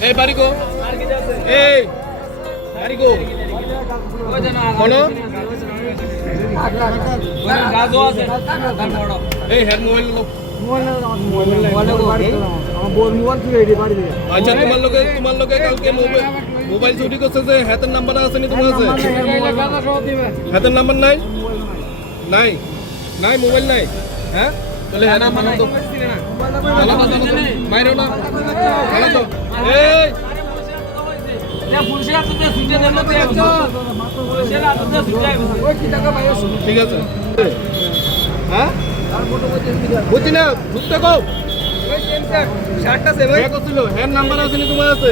এই বাড়িগো এই বাড়িগো কোন এই হ্যাঁ মোবাইল লোক আচ্ছা তোমার লোকে কালকে মোবাইল চুরি করছে যে হাতের নাম্বার আছে নি তোমার কাছে হাতের নাম্বার নাই নাই নাই মোবাইল নাই হ্যাঁ তাহলে হ্যাঁ নাম্বার তো মাইরো না খেলা তো এই ঠিক আছে হ্যাঁ বুঝছি না বুঝতে কও হ্যাঁ নাম্বার আছে নি তোমার আছে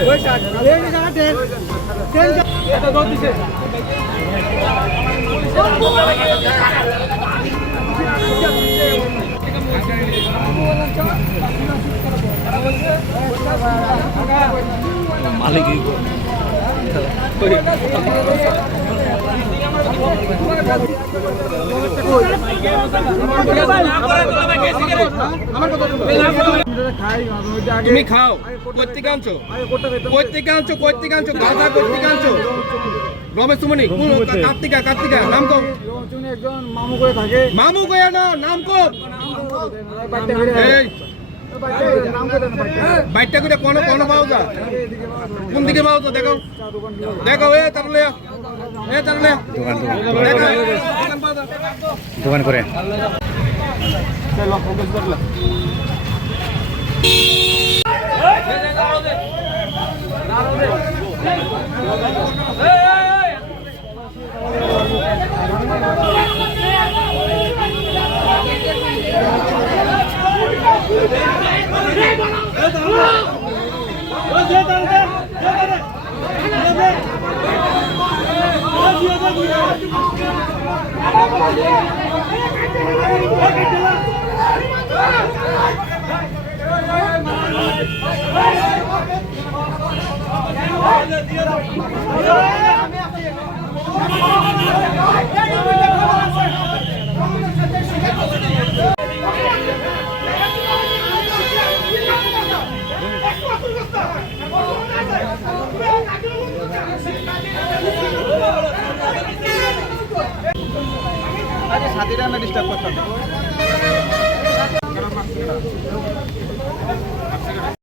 মালিক তুমি খাও কোথেকে আনছো গাঁজা কোথেকে আনছো রমেশ সুমনি কার্তিকা নাম কো মামু কয়া না নাম কো বাইকটা করে কোন পাও যা কোন দিকে পাও তো দেখো তাহলে দোকান করে সাথীরা না ডিস্টার্ব করতাম